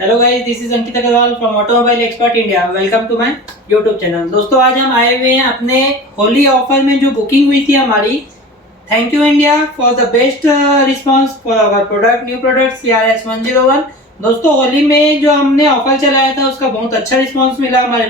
Hello guys, this is Ankit Agarwal from automobile expert India. Welcome to my YouTube channel. दोस्तों, आज हम आए हुए हैं अपने होली ऑफर में जो बुकिंग हुई थी हमारी। Thank you India for the best response for our product, new product CRS 101। दोस्तों, होली में जो हमने ऑफर चलाया था उसका बहुत अच्छा रिस्पांस मिला हमारे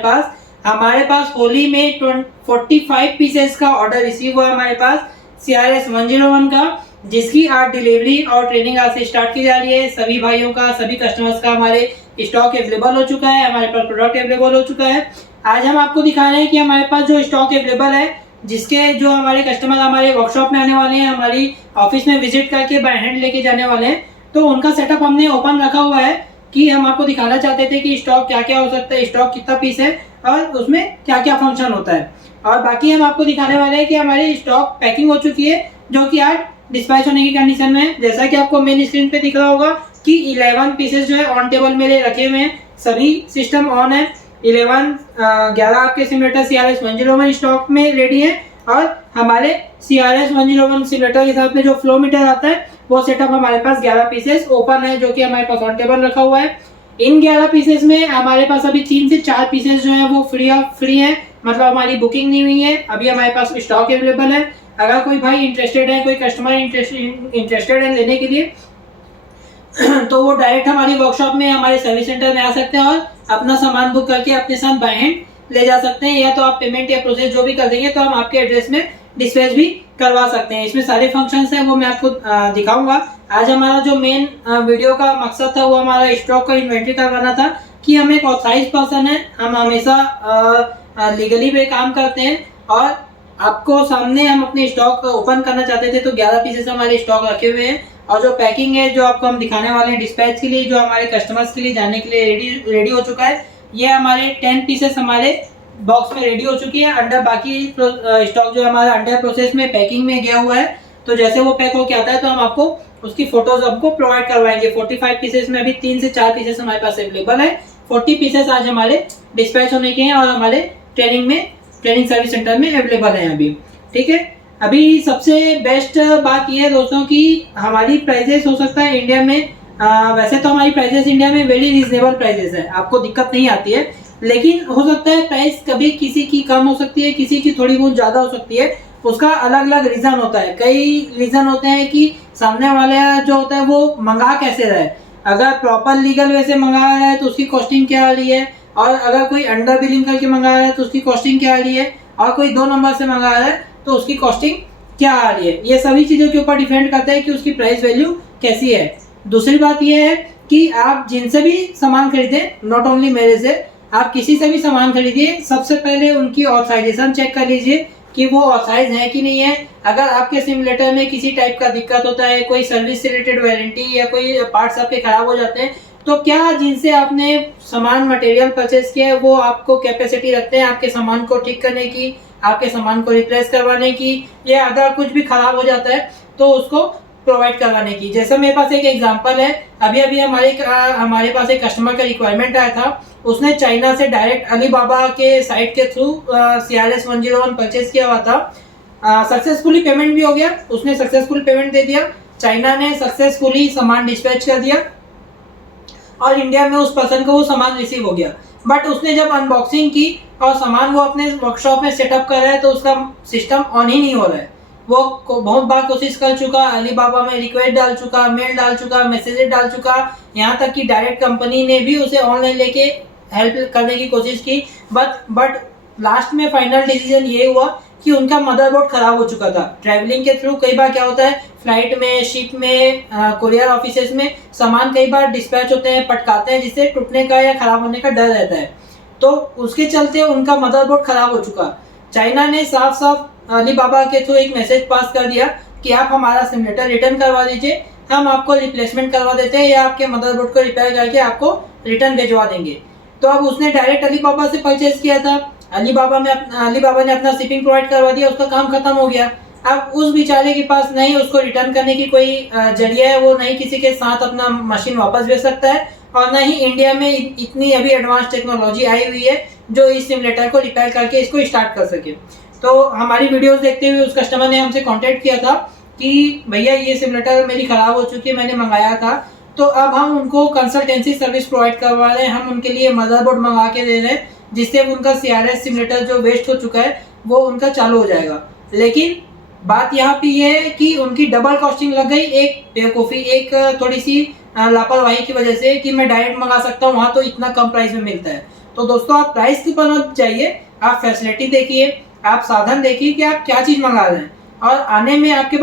पास। होली में 45 पीसेस का ऑर्डर रिसीव हुआ हमारे पास CRS 101 का, जिसकी आज डिलीवरी और ट्रेनिंग आज से स्टार्ट की जा रही है। सभी भाइयों का, सभी कस्टमर्स का हमारे स्टॉक अवेलेबल हो चुका है, हमारे पास प्रोडक्ट अवेलेबल हो चुका है। आज हम आपको दिखा रहे हैं कि हमारे पास जो स्टॉक अवेलेबल है, जिसके जो हमारे कस्टमर हमारे वर्कशॉप में आने वाले हैं, हमारी ऑफिस में विजिट करके बाय हैंड लेके जाने वाले हैं, तो उनका सेटअप हमने ओपन रखा हुआ है कि हम आपको दिखाना चाहते थे कि स्टॉक क्या क्या हो सकता है, स्टॉक कितना पीस है और उसमें क्या क्या फंक्शन होता है। और बाकी हम आपको दिखाने वाले हैं कि हमारी स्टॉक पैकिंग हो चुकी है, जो कि आज डिस्पैच होने की कंडीशन में है। जैसा कि आपको मेन स्क्रीन पे दिख रहा होगा कि 11 पीसेस जो है ऑन टेबल मेरे रखे हुए हैं, सभी सिस्टम ऑन है। 11 आपके सिमुलेटर CRS 101 स्टॉक में रेडी है। और हमारे CRS 101 सिमुलेटर के साथ में जो फ्लो मीटर आता है, वो सेटअप हमारे पास 11 पीसेस ओपन है, जो कि हमारे पास ऑन टेबल रखा हुआ है। इन 11 पीसेस में हमारे पास अभी 3 से 4 पीसेस जो है वो फ्री है, मतलब हमारी बुकिंग नहीं हुई है, अभी हमारे पास स्टॉक अवेलेबल है। अगर कोई भाई इंटरेस्टेड है, कोई कस्टमर इंटरेस्टेड है लेने के लिए, तो वो डायरेक्ट हमारी वर्कशॉप में, हमारे सर्विस सेंटर में आ सकते हैं और अपना सामान बुक करके अपने साथ बाय हैंड ले जा सकते हैं। या तो आप पेमेंट या प्रोसेस जो भी कर देंगे तो हम आपके एड्रेस में डिस्पैच भी करवा सकते हैं। इसमें सारे फंक्शंस हैं, वो मैं आपको दिखाऊंगा। आज हमारा जो मेन वीडियो का मकसद था, वो हमारा स्टॉक का इन्वेंट्री करवाना था कि हम एक ऑथराइज्ड पर्सन है, हम हमेशा लीगली पे काम करते हैं और आपको सामने हम अपने स्टॉक ओपन करना चाहते थे। तो 11 पीसेस हमारे स्टॉक रखे हुए हैं और जो पैकिंग है, जो आपको हम दिखाने वाले हैं डिस्पैच के लिए, जो हमारे कस्टमर्स के लिए जाने के लिए रेडी हो चुका है। ये हमारे 10 पीसेस हमारे बॉक्स में रेडी हो चुकी है। अंडर बाकी स्टॉक जो हमारा अंडर प्रोसेस में पैकिंग में गया हुआ है। तो जैसे वो पैक होके आता है तो हम आपको उसकी फोटोज आपको प्रोवाइड करवाएंगे। 45 पीसेस में अभी 3 से 4 पीसेस हमारे पास अवेलेबल है। 40 पीसेस आज हमारे डिस्पैच होने के हैं और हमारे ट्रेनिंग सर्विस सेंटर में अवेलेबल है अभी। ठीक है, अभी सबसे बेस्ट बात यह है दोस्तों कि हमारी प्राइजेस हो सकता है इंडिया में, वैसे तो हमारी प्राइजेस इंडिया में वेरी रीजनेबल प्राइजेस है, आपको दिक्कत नहीं आती है। लेकिन हो सकता है प्राइस कभी किसी की कम हो सकती है, किसी की थोड़ी बहुत ज़्यादा हो सकती है। उसका अलग अलग रीज़न होता है। कई रीज़न होते हैं कि सामने वाला जो होता है वो मंगा कैसे रहा है। अगर प्रॉपर लीगल वे से मंगा रहा है तो उसकी कॉस्टिंग क्या आ रही है, और अगर कोई अंडर बिलिंग करके मंगा रहा है तो उसकी कॉस्टिंग क्या आ रही है, और कोई 2 नंबर से मंगा रहा है तो उसकी कॉस्टिंग क्या आ रही है। ये सभी चीज़ों के ऊपर डिपेंड करता है कि उसकी प्राइस वैल्यू कैसी है। दूसरी बात यह है कि आप जिनसे भी सामान खरीदें, नॉट ओनली मेरे से, आप किसी से भी सामान खरीदिए, सबसे पहले उनकी ऑथराइजेशन चेक कर लीजिए कि वो ऑथराइज है कि नहीं है। अगर आपके सिमुलेटर में किसी टाइप का दिक्कत होता है, कोई सर्विस से रिलेटेड वारंटी या कोई पार्ट्स आपके खराब हो जाते हैं, तो क्या जिनसे आपने सामान मटेरियल परचेज किया है वो आपको कैपेसिटी रखते हैं आपके सामान को ठीक करने की, आपके सामान को रिप्लेस करवाने की, या अगर कुछ भी खराब हो जाता है तो उसको प्रोवाइड करवाने की। जैसे मेरे पास एक एग्जांपल है, अभी हमारे पास एक कस्टमर का रिक्वायरमेंट आया था। उसने चाइना से डायरेक्ट अलीबाबा के साइट के थ्रू CRS 101 परचेज किया हुआ था। सक्सेसफुली पेमेंट भी हो गया, उसने सक्सेसफुल पेमेंट दे दिया, चाइना ने सक्सेसफुली सामान डिस्पैच कर दिया और इंडिया में उस पर्सन को वो सामान रिसीव हो गया। बट उसने जब अनबॉक्सिंग की और सामान वो अपने वर्कशॉप में सेटअप कर रहा है तो उसका सिस्टम ऑन ही नहीं हो रहा है। वो बहुत बार कोशिश कर चुका, अलीबाबा में रिक्वेस्ट डाल चुका, मेल डाल चुका, मैसेजेस डाल चुका, यहाँ तक कि डायरेक्ट कंपनी ने भी उसे ऑनलाइन लेके हेल्प करने की कोशिश की। बट लास्ट में फाइनल डिसीजन ये हुआ कि उनका मदरबोर्ड खराब हो चुका था। ट्रैवलिंग के थ्रू कई बार क्या होता है, फ्लाइट में, शिप में, कुरियर ऑफिसेस में सामान कई बार डिस्पैच होते हैं, पटकाते हैं, जिससे टूटने का या खराब होने का डर रहता है। तो उसके चलते उनका मदरबोर्ड खराब हो चुका। चाइना ने साफ साफ अलीबाबा के थ्रू एक मैसेज पास कर दिया कि आप हमारा सिमुलेटर रिटर्न करवा दीजिए, हम आपको रिप्लेसमेंट करवा देते हैं या आपके मदरबोर्ड को रिपेयर करके आपको रिटर्न भिजवा देंगे। तो अब उसने डायरेक्ट अलीबाबा से परचेज किया था, अलीबाबा ने अपना शिपिंग प्रोवाइड करवा दिया, उसका काम खत्म हो गया। अब उस बेचारे के पास नहीं उसको रिटर्न करने की कोई जरिया है, वो नहीं किसी के साथ अपना मशीन वापस भेज सकता है, और ना ही इंडिया में इतनी अभी एडवांस टेक्नोलॉजी आई हुई है जो इस सिमुलेटर को रिपेयर करके इसको स्टार्ट कर सके। तो हमारी वीडियोस देखते हुए उस कस्टमर ने हमसे कांटेक्ट किया था कि भैया ये सिमुलेटर मेरी ख़राब हो चुकी है, मैंने मंगाया था, तो अब हम उनको कंसल्टेंसी सर्विस प्रोवाइड करवा रहे हैं, हम उनके लिए मदरबोर्ड मंगा के दे रहे हैं, जिससे उनका CRS सिमुलेटर जो वेस्ट हो चुका है वो उनका चालू हो जाएगा। लेकिन बात यहाँ पे ये है कि उनकी डबल कॉस्टिंग लग गई, एक बेवकूफ़ी, एक थोड़ी सी लापरवाही की वजह से कि मैं डायरेक्ट मंगा सकता हूँ, वहाँ तो इतना कम प्राइस में मिलता है। तो दोस्तों आप प्राइस के ऊपर मत जाइए, आप फैसिलिटी देखिए, आप साधन देखिए कि आप क्या चीज़ मंगा रहे हैं, और आने में आपके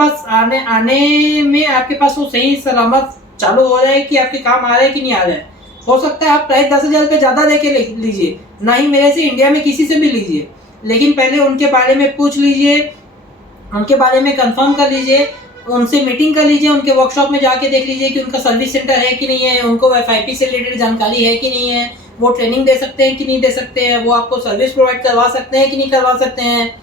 पास वो सही सलामत चालू हो जाए कि आपके काम आ रहा है कि नहीं आ रहा है। हो सकता है आप प्राइस 10,000 रुपये ज़्यादा दे के लीजिए, ना ही मेरे से, इंडिया में किसी से भी लीजिए, लेकिन पहले उनके बारे में पूछ लीजिए, उनके बारे में कंफर्म कर लीजिए, उनसे मीटिंग कर लीजिए, उनके वर्कशॉप में जाके देख लीजिए कि उनका सर्विस सेंटर है कि नहीं है, उनको FIP से रिलेटेड जानकारी है कि नहीं है, वो ट्रेनिंग दे सकते हैं कि नहीं दे सकते हैं, वो आपको सर्विस प्रोवाइड करवा सकते हैं कि नहीं करवा सकते हैं,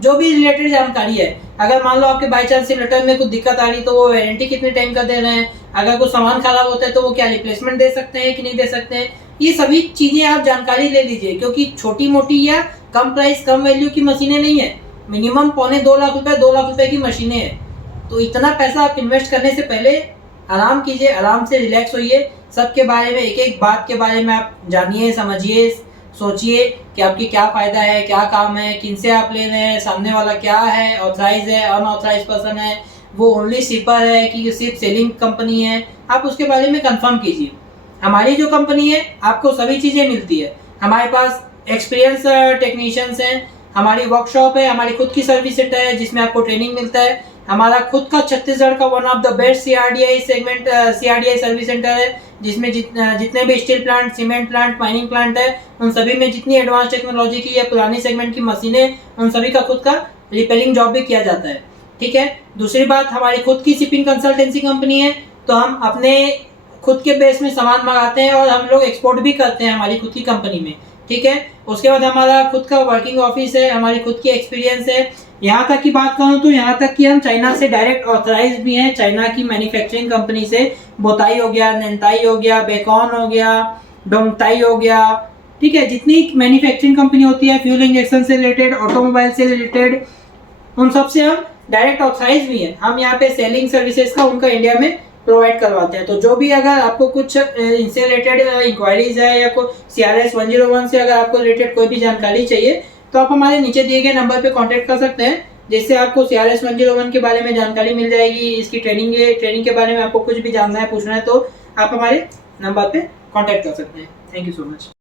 जो भी रिलेटेड जानकारी है। अगर मान लो आपके बाई चांस सिलेंडर में कुछ दिक्कत आ रही तो वो वारंटी कितने टाइम का दे रहे हैं, अगर कुछ सामान खराब होता है तो वो क्या रिप्लेसमेंट दे सकते हैं कि नहीं दे सकते हैं, ये सभी चीज़ें आप जानकारी ले लीजिए, क्योंकि छोटी मोटी या कम प्राइस कम वैल्यू की मशीनें नहीं है, मिनिमम 2.25 लाख रुपए 2 लाख रुपए की मशीनें हैं। तो इतना पैसा आप इन्वेस्ट करने से पहले आराम कीजिए, आराम से रिलैक्स होइए, सबके बारे में, एक एक बात के बारे में आप जानिए, समझिए, सोचिए कि आपकी क्या फ़ायदा है, क्या काम है, किन से आप ले रहे हैं, सामने वाला क्या है, ऑथराइज है, अनऑथराइज पर्सन है, वो ओनली शिपर है कि सिर्फ सेलिंग कंपनी है, आप उसके बारे में कंफर्म कीजिए। हमारी जो कंपनी है आपको सभी चीज़ें मिलती है, हमारे पास एक्सपीरियंस टेक्नीशियंस हैं, हमारी वर्कशॉप है, हमारी खुद की सर्विस सेंटर है जिसमें आपको ट्रेनिंग मिलता है, हमारा खुद का छत्तीसगढ़ का one of the best CRDI service centre है, जिसमें जितने भी steel plant, cement plant, mining plant है, उन सभी में जितनी एडवांस टेक्नोलॉजी की या पुरानी सेगमेंट की मशीनें, उन सभी का खुद का रिपेयरिंग जॉब भी किया जाता है। ठीक है, दूसरी बात, हमारी खुद की शिपिंग कंसल्टेंसी कंपनी है, तो हम अपने खुद के बेस में सामान मंगाते हैं और हम लोग एक्सपोर्ट भी करते हैं हमारी खुद की कंपनी में। ठीक है, उसके बाद हमारा खुद का वर्किंग ऑफिस है, हमारी खुद की एक्सपीरियंस है। यहाँ तक की बात करूँ तो यहाँ तक कि हम चाइना से डायरेक्ट ऑथराइज भी हैं, चाइना की मैन्युफैक्चरिंग कंपनी से, बोताई हो गया, नैनताई हो गया, बेकॉन हो गया, डोंगताई हो गया, ठीक है, जितनी मैन्युफैक्चरिंग कंपनी होती है फ्यूल इंजेक्शन से रिलेटेड, ऑटोमोबाइल से रिलेटेड, उन सब से हम डायरेक्ट ऑथराइज भी हैं। हम यहाँ पे सेलिंग सर्विसेज का उनका इंडिया में प्रोवाइड करवाते हैं। तो जो भी अगर आपको कुछ इनसे रिलेटेड इंक्वायरीज है या कोई CRS 101 से अगर आपको रिलेटेड कोई भी जानकारी चाहिए तो आप हमारे नीचे दिए गए नंबर पे कांटेक्ट कर सकते हैं, जिससे आपको CRS 101 के बारे में जानकारी मिल जाएगी। इसकी ट्रेनिंग के बारे में आपको कुछ भी जानना है, पूछना है, तो आप हमारे नंबर पे कांटेक्ट कर सकते हैं। Thank you so much.